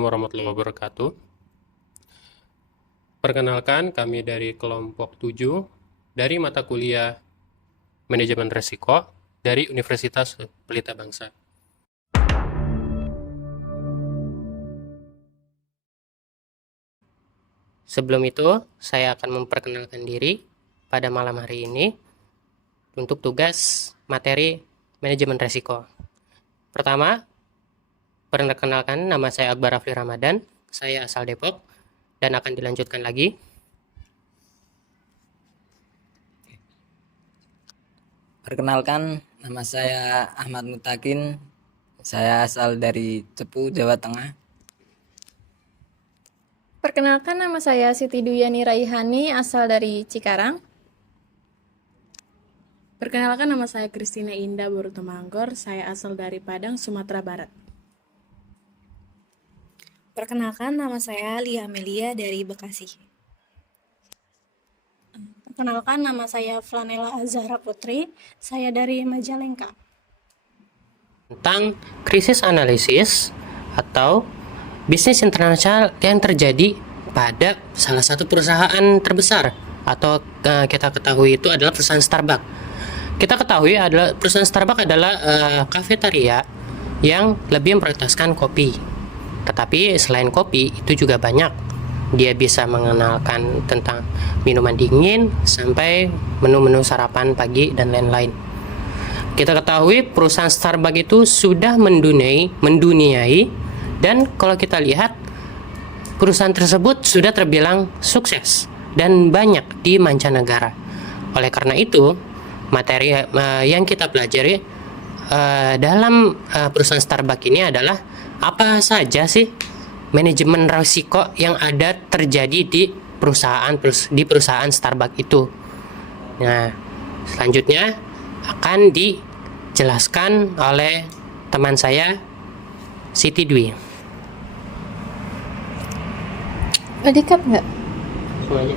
Assalamualaikum warahmatullahi wabarakatuh. Perkenalkan, kami dari kelompok 7 dari mata kuliah Manajemen Resiko dari Universitas Pelita Bangsa. Sebelum itu, saya akan memperkenalkan diri pada malam hari ini untuk tugas materi Manajemen Resiko. Pertama, perkenalkan, nama saya Akbar Rafli Ramadan, saya asal Depok, dan akan dilanjutkan lagi. Perkenalkan, nama saya Ahmad Mutakin. Saya asal dari Cepu, Jawa Tengah. Perkenalkan, nama saya Siti Duyani Raihani, asal dari Cikarang. Perkenalkan, nama saya Kristina Indah Borutomanggor, saya asal dari Padang, Sumatera Barat. Perkenalkan, nama saya Lia Amelia dari Bekasi. Perkenalkan, nama saya Flanela Azahra Putri, saya dari Majalengka. Tentang krisis analisis atau bisnis internasional yang terjadi pada salah satu perusahaan terbesar atau kita ketahui itu adalah perusahaan Starbucks. Kita ketahui adalah perusahaan Starbucks adalah kafetaria yang lebih memprioritaskan kopi. Tetapi selain kopi itu juga banyak. Dia bisa mengenalkan tentang minuman dingin sampai menu-menu sarapan pagi dan lain-lain. Kita ketahui perusahaan Starbucks itu sudah menduniai dan kalau kita lihat perusahaan tersebut sudah terbilang sukses dan banyak di mancanegara. Oleh karena itu, materi yang kita pelajari dalam perusahaan Starbucks ini adalah apa saja sih manajemen risiko yang ada terjadi di perusahaan Starbucks itu. Nah, selanjutnya akan dijelaskan oleh teman saya Siti Dwi. Dikap nggak? Semuanya.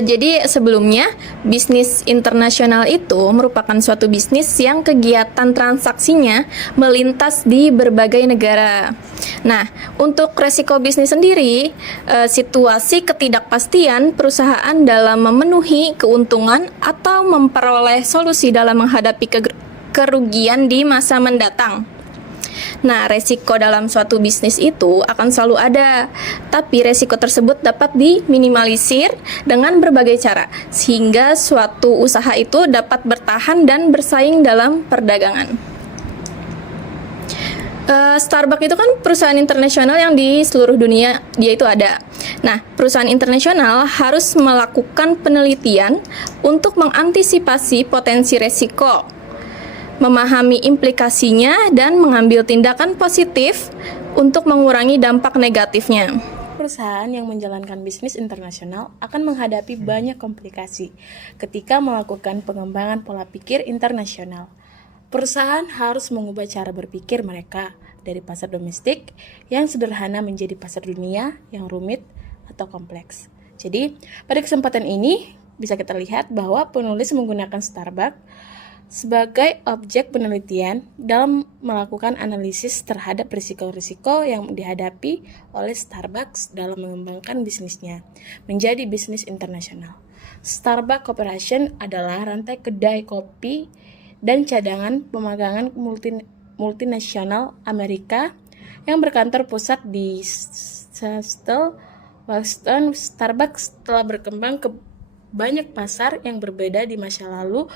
Jadi sebelumnya bisnis internasional itu merupakan suatu bisnis yang kegiatan transaksinya melintas di berbagai negara. Nah, untuk resiko bisnis sendiri, situasi ketidakpastian perusahaan dalam memenuhi keuntungan atau memperoleh solusi dalam menghadapi kerugian di masa mendatang. Nah, resiko dalam suatu bisnis itu akan selalu ada, tapi resiko tersebut dapat diminimalisir dengan berbagai cara, sehingga suatu usaha itu dapat bertahan dan bersaing dalam perdagangan. Starbucks itu kan perusahaan internasional yang di seluruh dunia dia itu ada. Nah, perusahaan internasional harus melakukan penelitian untuk mengantisipasi potensi resiko, memahami implikasinya, dan mengambil tindakan positif untuk mengurangi dampak negatifnya. Perusahaan yang menjalankan bisnis internasional akan menghadapi banyak komplikasi ketika melakukan pengembangan pola pikir internasional. Perusahaan harus mengubah cara berpikir mereka dari pasar domestik yang sederhana menjadi pasar dunia yang rumit atau kompleks. Jadi, pada kesempatan ini bisa kita lihat bahwa penulis menggunakan Starbucks sebagai objek penelitian dalam melakukan analisis terhadap risiko-risiko yang dihadapi oleh Starbucks dalam mengembangkan bisnisnya menjadi bisnis internasional. Starbucks Corporation adalah rantai kedai kopi dan cadangan pemagangan multinasional Amerika yang berkantor pusat di Seattle, Washington. Starbucks telah berkembang ke banyak pasar yang berbeda di masa lalu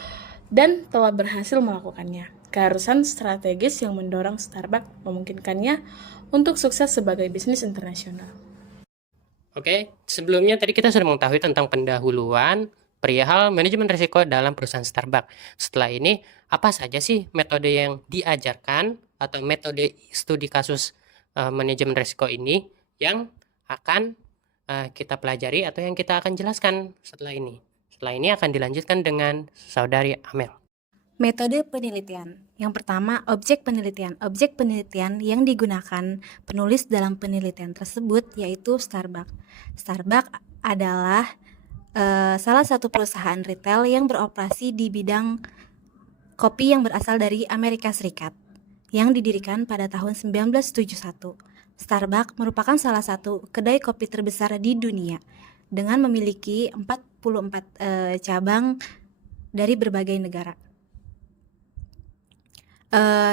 dan telah berhasil melakukannya. Keharusan strategis yang mendorong Starbucks memungkinkannya untuk sukses sebagai bisnis internasional. Oke, sebelumnya tadi kita sudah mengetahui tentang pendahuluan perihal manajemen risiko dalam perusahaan Starbucks. Setelah ini, apa saja sih metode yang diajarkan atau metode studi kasus manajemen risiko ini yang akan kita pelajari atau yang kita akan jelaskan setelah ini? Setelah ini akan dilanjutkan dengan Saudari Amel. Metode penelitian. Yang pertama, objek penelitian. Objek penelitian yang digunakan penulis dalam penelitian tersebut yaitu Starbucks. Starbucks adalah salah satu perusahaan retail yang beroperasi di bidang kopi yang berasal dari Amerika Serikat, yang didirikan pada tahun 1971. Starbucks merupakan salah satu kedai kopi terbesar di dunia dengan memiliki 44 cabang dari berbagai negara.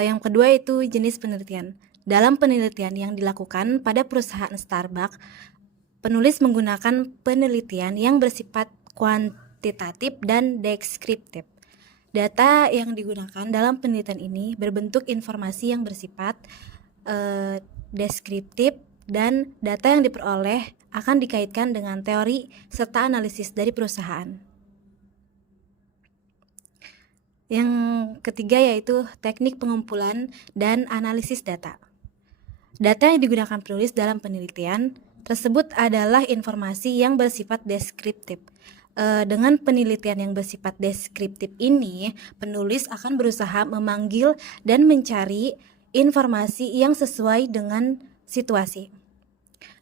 Yang kedua itu jenis penelitian. Dalam penelitian yang dilakukan pada perusahaan Starbucks, penulis menggunakan penelitian yang bersifat kuantitatif dan deskriptif. Data yang digunakan dalam penelitian ini berbentuk informasi yang bersifat deskriptif, dan data yang diperoleh akan dikaitkan dengan teori serta analisis dari perusahaan. Yang ketiga yaitu teknik pengumpulan dan analisis data. Data yang digunakan penulis dalam penelitian tersebut adalah informasi yang bersifat deskriptif. Dengan penelitian yang bersifat deskriptif ini, penulis akan berusaha memanggil dan mencari informasi yang sesuai dengan situasi,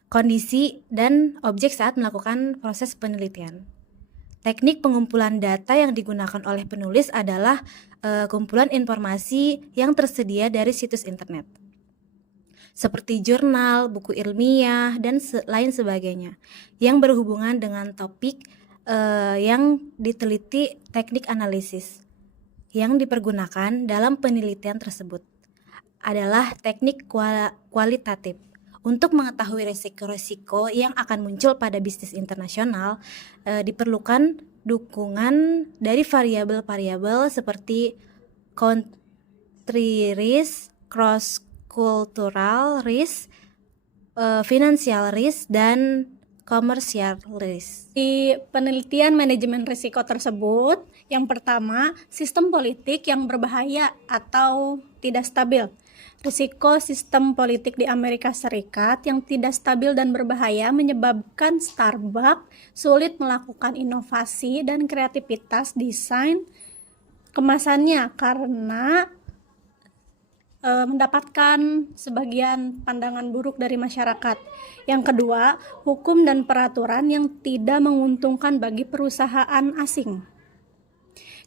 kondisi, dan objek saat melakukan proses penelitian. Teknik pengumpulan data yang digunakan oleh penulis adalah kumpulan informasi yang tersedia dari situs internet, seperti jurnal, buku ilmiah, dan lain sebagainya, yang berhubungan dengan topik yang diteliti. Teknik analisis yang dipergunakan dalam penelitian tersebut adalah teknik kualitatif. Untuk mengetahui risiko-risiko yang akan muncul pada bisnis internasional, diperlukan dukungan dari variabel-variabel seperti country risk, cross-cultural risk, financial risk, dan commercial risk. Di penelitian manajemen risiko tersebut, yang pertama, sistem politik yang berbahaya atau tidak stabil. Risiko sistem politik di Amerika Serikat yang tidak stabil dan berbahaya menyebabkan Starbucks sulit melakukan inovasi dan kreativitas desain kemasannya karena mendapatkan sebagian pandangan buruk dari masyarakat. Yang kedua, hukum dan peraturan yang tidak menguntungkan bagi perusahaan asing.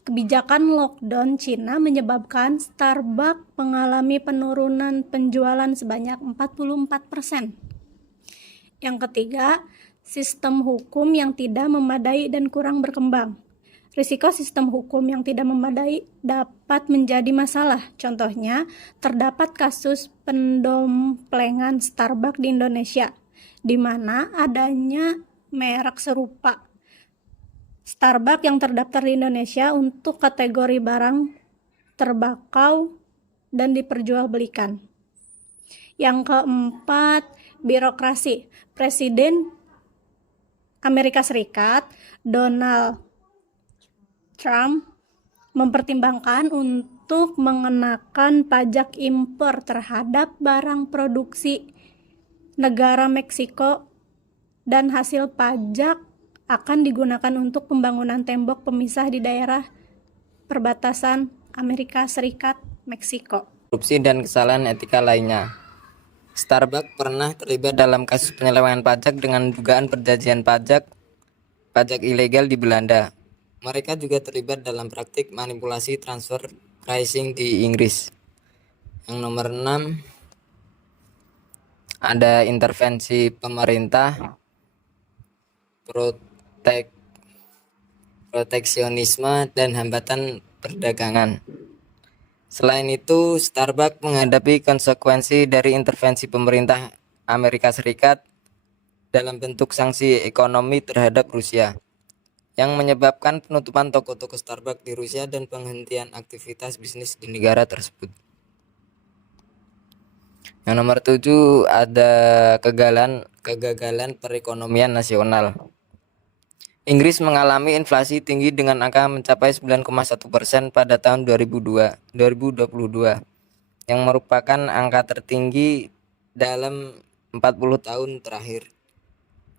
Kebijakan lockdown Cina menyebabkan Starbucks mengalami penurunan penjualan sebanyak 44%. Yang ketiga, sistem hukum yang tidak memadai dan kurang berkembang. Risiko sistem hukum yang tidak memadai dapat menjadi masalah. Contohnya, terdapat kasus pendomplengan Starbucks di Indonesia, di mana adanya merek serupa Starbucks yang terdaftar di Indonesia untuk kategori barang terbakau dan diperjualbelikan. Yang keempat, birokrasi. Presiden Amerika Serikat Donald Trump mempertimbangkan untuk mengenakan pajak impor terhadap barang produksi negara Meksiko, dan hasil pajak akan digunakan untuk pembangunan tembok pemisah di daerah perbatasan Amerika Serikat-Meksiko. Korupsi dan kesalahan etika lainnya. Starbucks pernah terlibat dalam kasus penyelewengan pajak dengan dugaan perjanjian pajak ilegal di Belanda. Mereka juga terlibat dalam praktik manipulasi transfer pricing di Inggris. Yang nomor 6, ada intervensi pemerintah, proteksionisme, dan hambatan perdagangan. Selain itu, Starbucks menghadapi konsekuensi dari intervensi pemerintah Amerika Serikat dalam bentuk sanksi ekonomi terhadap Rusia, yang menyebabkan penutupan toko-toko Starbucks di Rusia dan penghentian aktivitas bisnis di negara tersebut. Yang nomor 7, ada kegagalan perekonomian nasional. Inggris mengalami inflasi tinggi dengan angka mencapai 9,1% pada tahun 2022, yang merupakan angka tertinggi dalam 40 tahun terakhir.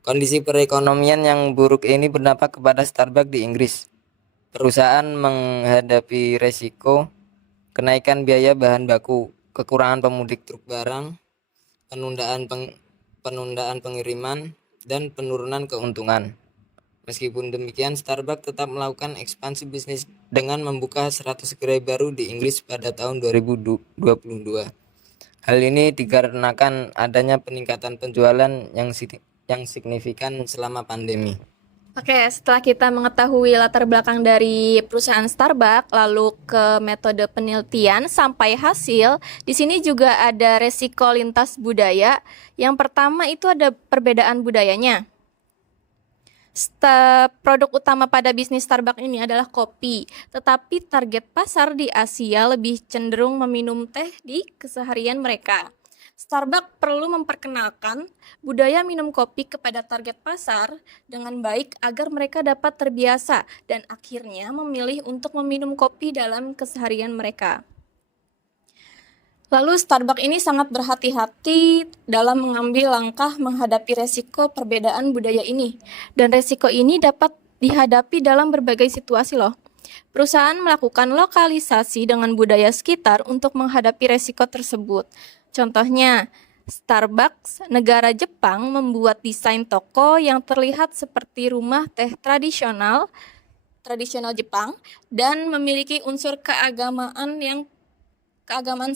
Kondisi perekonomian yang buruk ini berdampak kepada Starbucks di Inggris. Perusahaan menghadapi resiko kenaikan biaya bahan baku, kekurangan pemudik truk barang, penundaan pengiriman, dan penurunan keuntungan. Meskipun demikian, Starbucks tetap melakukan ekspansi bisnis dengan membuka 100 gerai baru di Inggris pada tahun 2022. Hal ini dikarenakan adanya peningkatan penjualan yang signifikan selama pandemi. Oke, setelah kita mengetahui latar belakang dari perusahaan Starbucks, lalu ke metode penelitian sampai hasil, di sini juga ada resiko lintas budaya. Yang pertama itu ada perbedaan budayanya. Produk utama pada bisnis Starbucks ini adalah kopi, tetapi target pasar di Asia lebih cenderung meminum teh di keseharian mereka. Starbucks perlu memperkenalkan budaya minum kopi kepada target pasar dengan baik agar mereka dapat terbiasa dan akhirnya memilih untuk meminum kopi dalam keseharian mereka. Lalu Starbucks ini sangat berhati-hati dalam mengambil langkah menghadapi resiko perbedaan budaya ini. Dan resiko ini dapat dihadapi dalam berbagai situasi loh. Perusahaan melakukan lokalisasi dengan budaya sekitar untuk menghadapi resiko tersebut. Contohnya, Starbucks negara Jepang membuat desain toko yang terlihat seperti rumah teh tradisional Jepang dan memiliki unsur keagamaan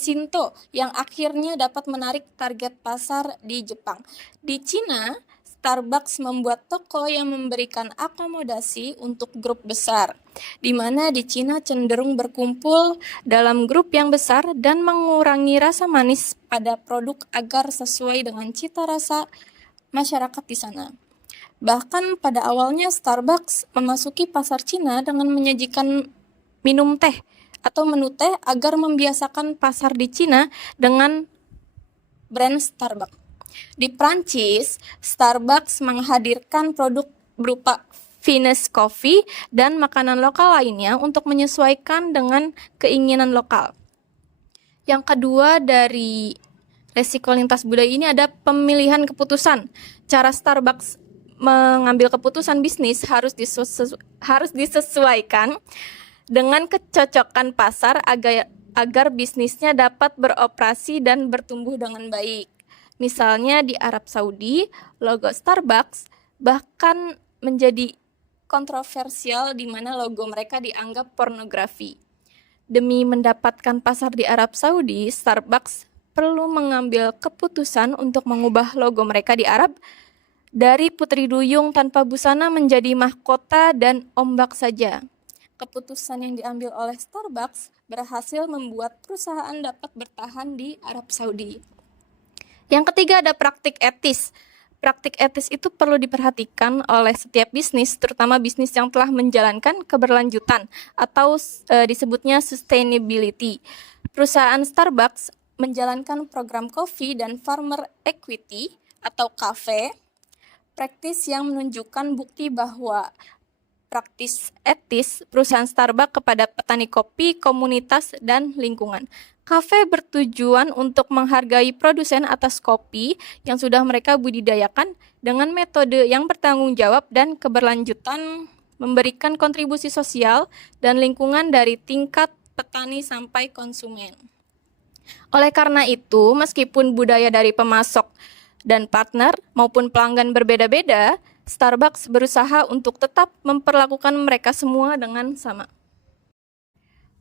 Shinto yang akhirnya dapat menarik target pasar di Jepang. Di Cina, Starbucks membuat toko yang memberikan akomodasi untuk grup besar, di mana di Cina cenderung berkumpul dalam grup yang besar dan mengurangi rasa manis pada produk agar sesuai dengan cita rasa masyarakat di sana. Bahkan pada awalnya Starbucks memasuki pasar Cina dengan menyajikan minum teh atau menu teh agar membiasakan pasar di Cina dengan brand Starbucks. Di Prancis, Starbucks menghadirkan produk berupa Finnish coffee dan makanan lokal lainnya untuk menyesuaikan dengan keinginan lokal. Yang kedua dari resiko lintas budaya ini ada pemilihan keputusan. Cara Starbucks mengambil keputusan bisnis harus disesuaikan dengan kecocokan pasar agar bisnisnya dapat beroperasi dan bertumbuh dengan baik. Misalnya di Arab Saudi, logo Starbucks bahkan menjadi kontroversial di mana logo mereka dianggap pornografi. Demi mendapatkan pasar di Arab Saudi, Starbucks perlu mengambil keputusan untuk mengubah logo mereka di Arab dari putri duyung tanpa busana menjadi mahkota dan ombak saja. Keputusan yang diambil oleh Starbucks berhasil membuat perusahaan dapat bertahan di Arab Saudi. Yang ketiga ada praktik etis. Praktik etis itu perlu diperhatikan oleh setiap bisnis, terutama bisnis yang telah menjalankan keberlanjutan atau disebutnya sustainability. Perusahaan Starbucks menjalankan program coffee dan farmer equity atau CAFE, praktis yang menunjukkan bukti bahwa praktis etis perusahaan Starbucks kepada petani kopi, komunitas, dan lingkungan. Cafe bertujuan untuk menghargai produsen atas kopi yang sudah mereka budidayakan dengan metode yang bertanggung jawab dan keberlanjutan, memberikan kontribusi sosial dan lingkungan dari tingkat petani sampai konsumen. Oleh karena itu, meskipun budaya dari pemasok dan partner maupun pelanggan berbeda-beda, Starbucks berusaha untuk tetap memperlakukan mereka semua dengan sama.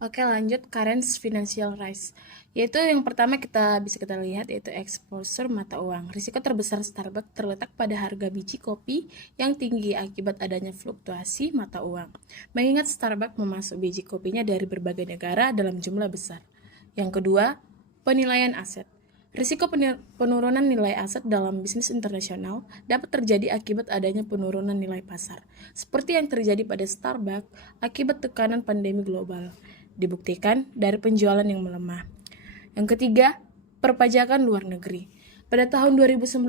Oke, lanjut current financial risk. Yaitu yang pertama bisa kita lihat yaitu exposure mata uang. Risiko terbesar Starbucks terletak pada harga biji kopi yang tinggi akibat adanya fluktuasi mata uang. Mengingat Starbucks memasok biji kopinya dari berbagai negara dalam jumlah besar. Yang kedua, penilaian aset. Risiko penurunan nilai aset dalam bisnis internasional dapat terjadi akibat adanya penurunan nilai pasar, seperti yang terjadi pada Starbucks akibat tekanan pandemi global, dibuktikan dari penjualan yang melemah. Yang ketiga, perpajakan luar negeri. Pada tahun 2019,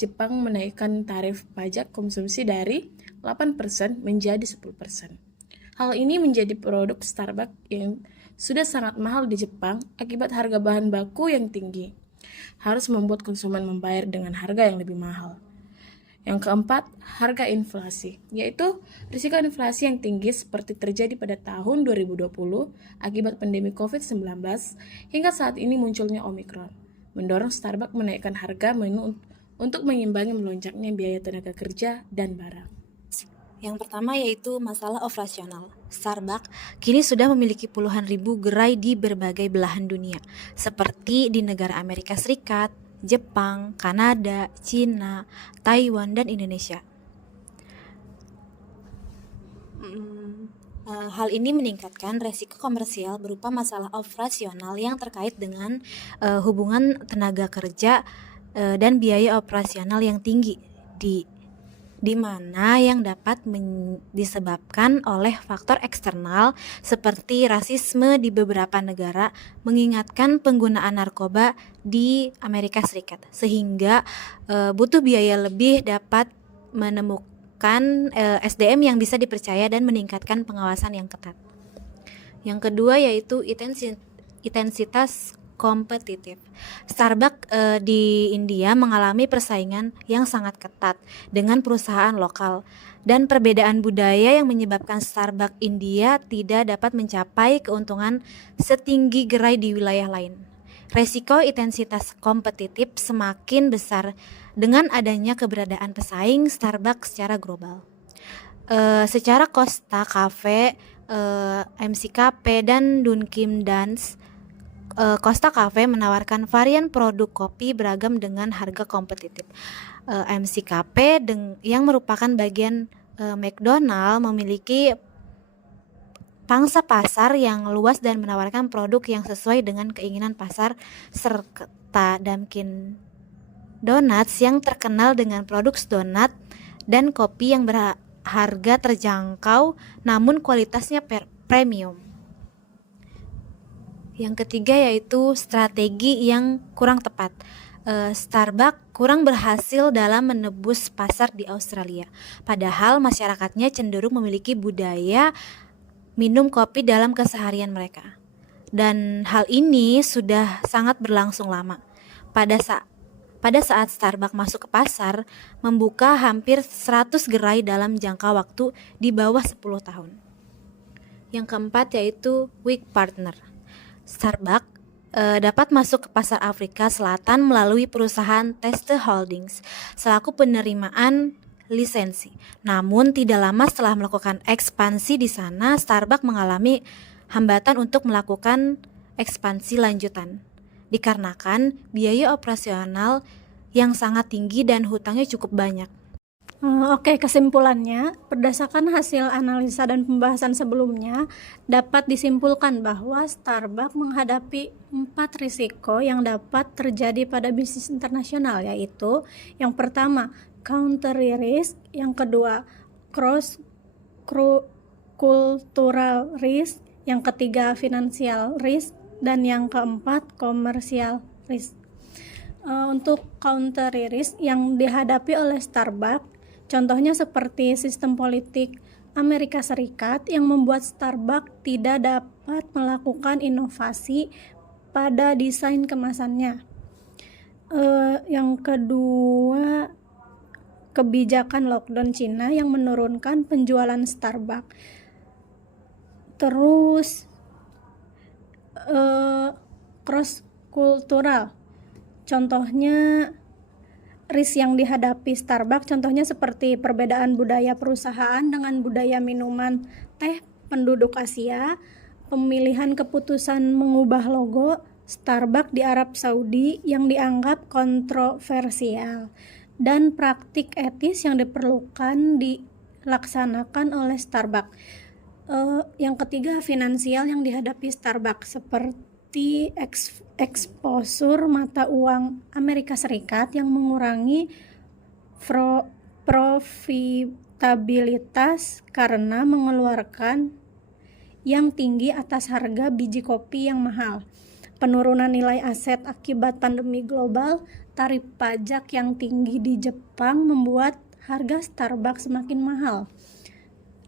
Jepang menaikkan tarif pajak konsumsi dari 8% menjadi 10%. Hal ini menjadi produk Starbucks yang sudah sangat mahal di Jepang akibat harga bahan baku yang tinggi, harus membuat konsumen membayar dengan harga yang lebih mahal. Yang keempat, harga inflasi, yaitu risiko inflasi yang tinggi seperti terjadi pada tahun 2020 akibat pandemi COVID-19 hingga saat ini munculnya Omicron, mendorong Starbucks menaikkan harga menu untuk mengimbangi melonjaknya biaya tenaga kerja dan barang. Yang pertama yaitu masalah operasional. Starbucks kini sudah memiliki puluhan ribu gerai di berbagai belahan dunia, seperti di negara Amerika Serikat, Jepang, Kanada, Cina, Taiwan, dan Indonesia. Hal ini meningkatkan resiko komersial berupa masalah operasional yang terkait dengan hubungan tenaga kerja dan biaya operasional yang tinggi di mana yang dapat disebabkan oleh faktor eksternal seperti rasisme di beberapa negara, mengingatkan penggunaan narkoba di Amerika Serikat, sehingga butuh biaya lebih dapat menemukan SDM yang bisa dipercaya dan meningkatkan pengawasan yang ketat. Yang kedua yaitu intensitas kompetitif. Starbucks di India mengalami persaingan yang sangat ketat dengan perusahaan lokal, dan perbedaan budaya yang menyebabkan Starbucks India tidak dapat mencapai keuntungan setinggi gerai di wilayah lain. Resiko intensitas kompetitif semakin besar dengan adanya keberadaan pesaing Starbucks secara global. Secara Costa Cafe, MC Cafe, dan Dunkin' Donuts, Costa Cafe menawarkan varian produk kopi beragam dengan harga kompetitif. MC Cafe yang merupakan bagian McDonald memiliki pangsa pasar yang luas dan menawarkan produk yang sesuai dengan keinginan pasar, serta Dunkin' Donuts yang terkenal dengan produk donat dan kopi yang berharga terjangkau namun kualitasnya premium. Yang ketiga yaitu strategi yang kurang tepat. Starbucks kurang berhasil dalam menebus pasar di Australia, padahal masyarakatnya cenderung memiliki budaya minum kopi dalam keseharian mereka. Dan hal ini sudah sangat berlangsung lama. Pada saat Starbucks masuk ke pasar, membuka hampir 100 gerai dalam jangka waktu di bawah 10 tahun. Yang keempat yaitu weak partner. Starbucks dapat masuk ke pasar Afrika Selatan melalui perusahaan Taste Holdings selaku penerimaan lisensi. Namun tidak lama setelah melakukan ekspansi di sana, Starbucks mengalami hambatan untuk melakukan ekspansi lanjutan dikarenakan biaya operasional yang sangat tinggi dan hutangnya cukup banyak. Oke, kesimpulannya, berdasarkan hasil analisa dan pembahasan sebelumnya, dapat disimpulkan bahwa Starbucks menghadapi 4 risiko yang dapat terjadi pada bisnis internasional, yaitu yang pertama, country risk, yang kedua, cross cultural risk, yang ketiga, financial risk, dan yang keempat, commercial risk. Untuk country risk yang dihadapi oleh Starbucks, contohnya seperti sistem politik Amerika Serikat yang membuat Starbucks tidak dapat melakukan inovasi pada desain kemasannya. Yang kedua, kebijakan lockdown Cina yang menurunkan penjualan Starbucks. Terus cross kultural, contohnya risk yang dihadapi Starbucks contohnya seperti perbedaan budaya perusahaan dengan budaya minuman teh penduduk Asia, pemilihan keputusan mengubah logo Starbucks di Arab Saudi yang dianggap kontroversial, dan praktik etis yang diperlukan dilaksanakan oleh Starbucks. Yang ketiga, finansial yang dihadapi Starbucks seperti eksposur mata uang Amerika Serikat yang mengurangi profitabilitas karena mengeluarkan yang tinggi atas harga biji kopi yang mahal, penurunan nilai aset akibat pandemi global, tarif pajak yang tinggi di Jepang membuat harga Starbucks semakin mahal,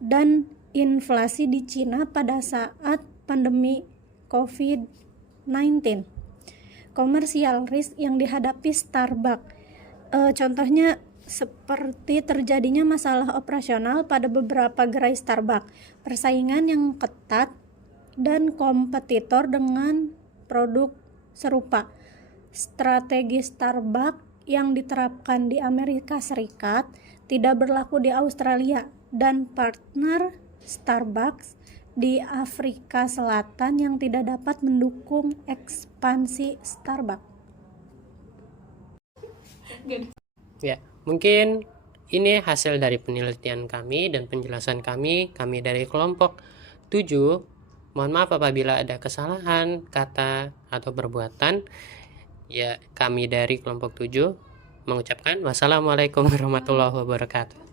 dan inflasi di Cina pada saat pandemi COVID-19. Komersial risk yang dihadapi Starbucks, contohnya seperti terjadinya masalah operasional pada beberapa gerai Starbucks, persaingan yang ketat, dan kompetitor dengan produk serupa. Strategi Starbucks yang diterapkan di Amerika Serikat tidak berlaku di Australia, dan partner Starbucks di Afrika Selatan yang tidak dapat mendukung ekspansi Starbucks. Ya, mungkin ini hasil dari penelitian kami dan penjelasan kami dari kelompok 7. Mohon maaf apabila ada kesalahan kata atau perbuatan. Ya, kami dari kelompok 7 mengucapkan wassalamualaikum warahmatullahi wabarakatuh.